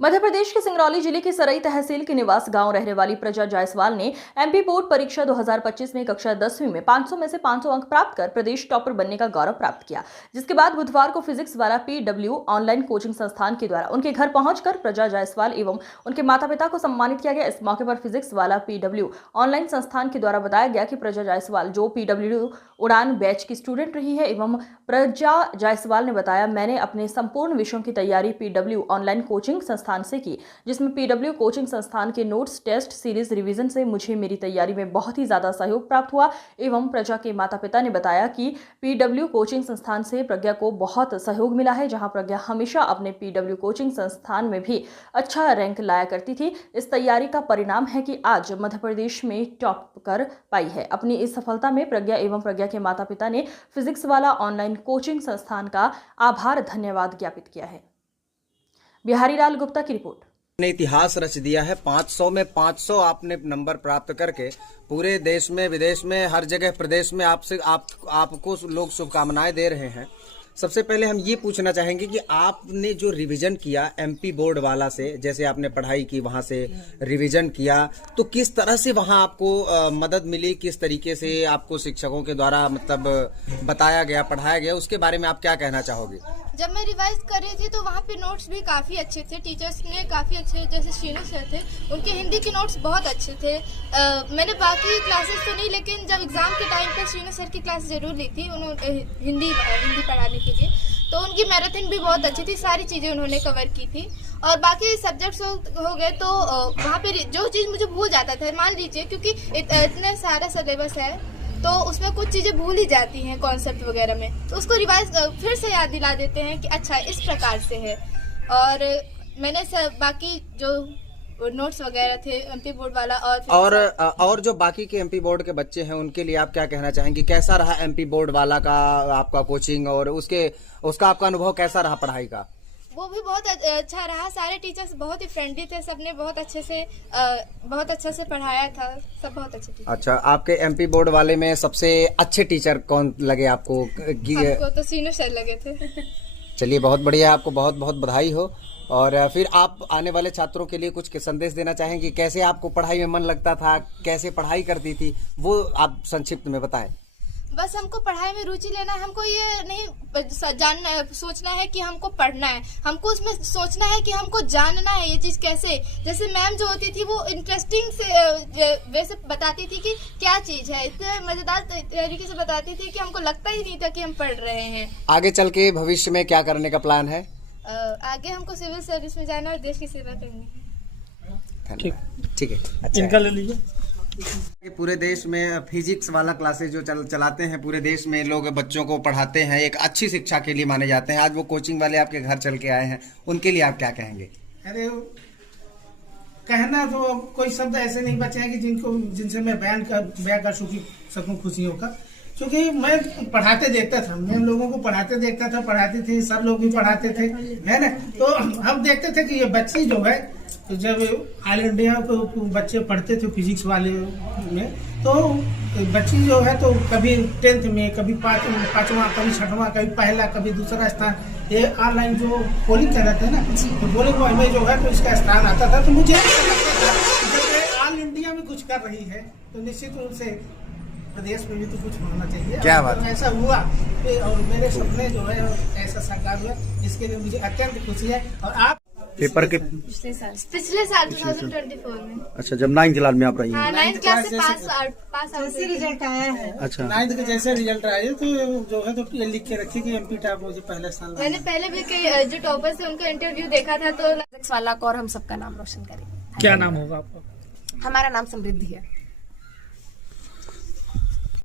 मध्य प्रदेश के सिंगरौली जिले के सरई तहसील के निवास गांव रहने वाली प्रजा जायसवाल ने एमपी बोर्ड परीक्षा 2025 में कक्षा 10वीं में 500 में से 500 अंक प्राप्त कर प्रदेश टॉपर बनने का गौरव प्राप्त किया। जिसके बाद बुधवार को फिजिक्स वाला PW ऑनलाइन कोचिंग संस्थान के द्वारा उनके घर पहुंचकर प्रजा जायसवाल एवं उनके माता पिता को सम्मानित किया गया। इस मौके पर फिजिक्स वाला PW ऑनलाइन संस्थान के द्वारा बताया गया कि प्रजा जायसवाल जो PW उड़ान बैच की स्टूडेंट रही है एवं प्रजा जायसवाल ने बताया, मैंने अपने संपूर्ण विषयों की तैयारी PW ऑनलाइन कोचिंग संस्थान से की, जिसमें PW कोचिंग संस्थान के नोट्स, टेस्ट सीरीज, रिवीजन से मुझे मेरी तैयारी में बहुत ही ज्यादा सहयोग प्राप्त हुआ। एवं प्रजा के माता पिता ने बताया कि PW कोचिंग संस्थान से प्रज्ञा को बहुत सहयोग मिला है, जहां प्रज्ञा हमेशा अपने PW कोचिंग संस्थान में भी अच्छा रैंक लाया करती थी। इस तैयारी का परिणाम है कि आज मध्य प्रदेश में टॉप कर पाई है। अपनी इस सफलता में प्रज्ञा एवं प्रज्ञा के माता पिता ने फिजिक्स वाला ऑनलाइन कोचिंग संस्थान का आभार धन्यवाद ज्ञापित किया है। बिहारी लाल गुप्ता की रिपोर्ट। ने इतिहास रच दिया है। 500 में 500 आपने नंबर प्राप्त करके पूरे देश में, विदेश में, हर जगह प्रदेश में आपको लोग शुभकामनाएं दे रहे हैं। सबसे पहले हम ये पूछना चाहेंगे कि आपने जो रिवीजन किया MP बोर्ड वाला से, जैसे आपने पढ़ाई की वहां से रिवीजन किया, तो किस तरह से वहां आपको मदद मिली, किस तरीके से आपको शिक्षकों के द्वारा मतलब बताया गया, पढ़ाया गया, उसके बारे में आप क्या कहना चाहोगे? जब मैं रिवाइज कर रही थी तो वहाँ पे नोट्स भी काफ़ी अच्छे थे, टीचर्स ने काफ़ी अच्छे, जैसे श्रीनु सर थे, उनके हिंदी के नोट्स बहुत अच्छे थे। मैंने बाकी क्लासेस तो नहीं, लेकिन जब एग्ज़ाम के टाइम पे श्रीनु सर की क्लास ज़रूर ली थी उन्होंने हिंदी पढ़ाने के लिए, तो उनकी मैराथन भी बहुत अच्छी थी, सारी चीज़ें उन्होंने कवर की थी। और बाकी सब्जेक्ट्स हो गए तो वहाँ पे जो चीज़ मुझे भूल जाता था, मान लीजिए क्योंकि इतना सारा सिलेबस है तो उसमें कुछ चीज़ें भूल ही जाती हैं कॉन्सेप्ट वगैरह में, तो उसको रिवाइज फिर से याद दिला देते हैं कि अच्छा इस प्रकार से है। और मैंने बाकी जो नोट्स वगैरह थे MP बोर्ड वाला और जो बाकी के MP बोर्ड के बच्चे हैं उनके लिए आप क्या कहना चाहेंगे? कैसा रहा MP बोर्ड वाला का आपका कोचिंग और उसका आपका अनुभव कैसा रहा पढ़ाई का? वो भी बहुत अच्छा रहा। सारे टीचर्स बहुत ही फ्रेंडली थे, सबने बहुत अच्छे से पढ़ाया था, सब बहुत अच्छे थे। अच्छा, आपके MP बोर्ड वाले में सबसे अच्छे टीचर कौन लगे आपको? हमको तो श्रीनु सर लगे थे। चलिए, बहुत बढ़िया, आपको बहुत बहुत बधाई हो। और फिर आप आने वाले छात्रों के लिए कुछ संदेश देना चाहेंगे? कैसे आपको पढ़ाई में मन लगता था, कैसे पढ़ाई करती थी, वो आप संक्षिप्त में बताएं। बस हमको पढ़ाई में रुचि लेना है, हमको ये नहीं सोचना है कि हमको पढ़ना है, हमको उसमें सोचना है कि हमको जानना है ये चीज़ कैसे। जैसे मैम जो होती थी वो इंटरेस्टिंग से वैसे बताती थी कि क्या चीज़ है, इतने मज़ेदार तरीके से बताती थी कि हमको लगता ही नहीं था कि हम पढ़ रहे हैं। आगे चल के भविष्य में क्या करने का प्लान है? आगे हमको सिविल सर्विस में जाना और देश की सेवा करनी है। ठीक है, अच्छा, इनका ले लीजिए। पूरे देश में फिजिक्स वाला क्लासेस जो चलाते हैं, पूरे देश में लोग बच्चों को पढ़ाते हैं, एक अच्छी शिक्षा के लिए माने जाते हैं। आज वो कोचिंग वाले आपके घर चल के आए हैं, उनके लिए आप क्या कहेंगे? अरे कहना तो कोई शब्द ऐसे नहीं बचे हैं कि जिनसे मैं बयान कर सकूं खुशियों का, क्योंकि मैं पढ़ाते देखता था, मैं लोगों को पढ़ाते देखता था, पढ़ाते थे, सब लोग भी पढ़ाते थे, है ना। तो हम देखते थे कि ये बच्चे जो है, तो जब ऑल इंडिया को बच्चे पढ़ते थे फिजिक्स वाले में, तो बच्ची जो है तो कभी 10th में, कभी 5वां, कभी 6वां, कभी पहला, कभी दूसरा स्थान, ये ऑनलाइन जो पोलिंग कहलाते हैं ना, तो पोलिंग में जो है तो इसका स्थान आता था। तो मुझे जब ऑल इंडिया में कुछ कर रही है तो निश्चित रूप से प्रदेश में भी तो कुछ होना चाहिए। क्या बात, ऐसा हुआ और मेरे सपने जो है ऐसा साकार हुआ, इसके लिए मुझे अत्यंत खुशी है। और आप पेपर के पिछले साल 2024 में। अच्छा, जब 9th क्लास में आप रही हैं? हाँ, 9th क्लास से पास आउट रिजल्ट आया है। अच्छा, 9th के जैसे रिजल्ट आया तो जो है तो लिख के रखी कि MP टॉप मुझे पहला स्थान। मैंने पहले भी कई जो टॉपर्स थे उनका इंटरव्यू देखा था, तो वाला और हम सबका नाम रोशन करें। क्या नाम होगा आपका? हमारा नाम समृद्धि है।